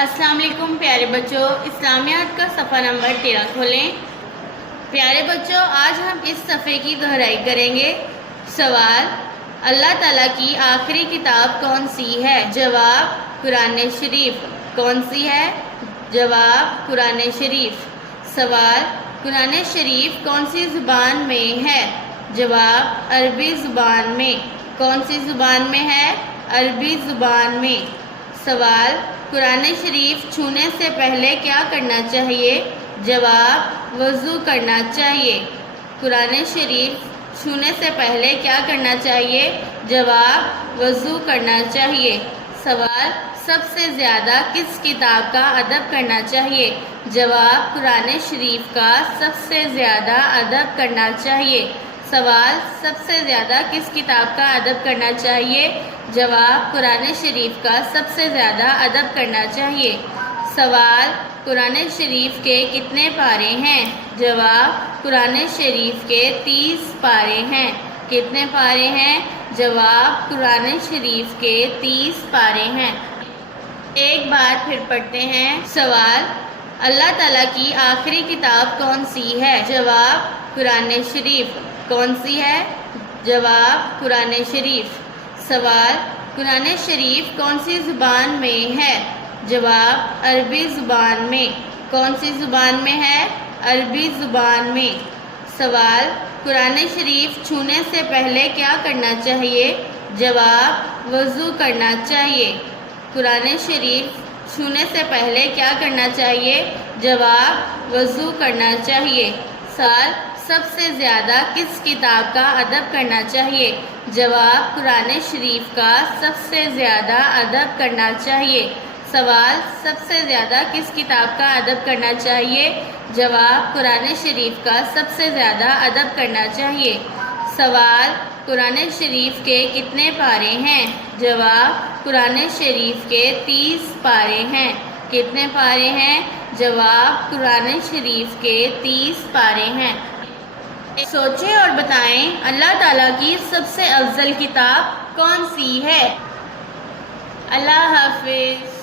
السلام علیکم پیارے بچوں، اسلامیات کا صفحہ نمبر 13 کھولیں۔ پیارے بچوں، آج ہم اس صفحے کی دہرائی کریں گے۔ سوال: اللہ تعالیٰ کی آخری کتاب کون سی ہے؟ جواب: قرآن شریف۔ کون سی ہے؟ جواب: قرآن شریف۔ سوال: قرآن شریف کون سی زبان میں ہے؟ جواب: عربی زبان میں۔ کون سی زبان میں ہے؟ عربی زبان میں۔ سوال: قرآن شریف چھونے سے پہلے کیا کرنا چاہیے؟ جواب: وضو کرنا چاہیے۔ قرآن شریف چھونے سے پہلے کیا کرنا چاہیے؟ جواب: وضو کرنا چاہیے۔ سوال: سب سے زیادہ کس کتاب کا ادب کرنا چاہیے؟ جواب: قرآن شریف کا سب سے زیادہ ادب کرنا چاہیے۔ سوال: سب سے زیادہ کس کتاب کا ادب کرنا چاہیے؟ جواب: قرآن شریف کا سب سے زیادہ ادب کرنا چاہیے۔ سوال: قرآن شریف کے کتنے پارے ہیں؟ جواب: قرآن شریف کے 30 پارے ہیں۔ کتنے پارے ہیں؟ جواب: قرآن شریف کے 30 پارے ہیں۔ ایک بار پھر پڑھتے ہیں۔ سوال: اللہ تعالیٰ کی آخری کتاب کون سی ہے؟ جواب: قرآن شریف۔ کون سی ہے؟ جواب: قرآن شریف۔ سوال: قرآن شریف کون سی زبان میں ہے؟ جواب: عربی زبان میں۔ کون سی زبان میں ہے؟ عربی زبان میں۔ سوال: قرآن شریف چھونے سے پہلے کیا کرنا چاہیے؟ جواب: وضو کرنا چاہیے۔ قرآن شریف چھونے سے پہلے کیا کرنا چاہیے؟ جواب: وضو کرنا چاہیے۔ سوال: سب سے زیادہ کس کتاب کا ادب کرنا چاہیے؟ جواب: قرآن شریف کا سب سے زیادہ ادب کرنا چاہیے۔ سوال: سب سے زیادہ کس کتاب کا ادب کرنا چاہیے؟ جواب: قرآن شریف کا سب سے زیادہ ادب کرنا چاہیے۔ سوال: قرآن شریف کے کتنے پارے ہیں؟ جواب: قرآن شریف کے 30 پارے ہیں۔ کتنے پارے ہیں؟ جواب: قرآن شریف کے 30 پارے ہیں۔ سوچیں اور بتائیں، اللہ تعالیٰ کی سب سے افضل کتاب کون سی ہے؟ اللہ حافظ۔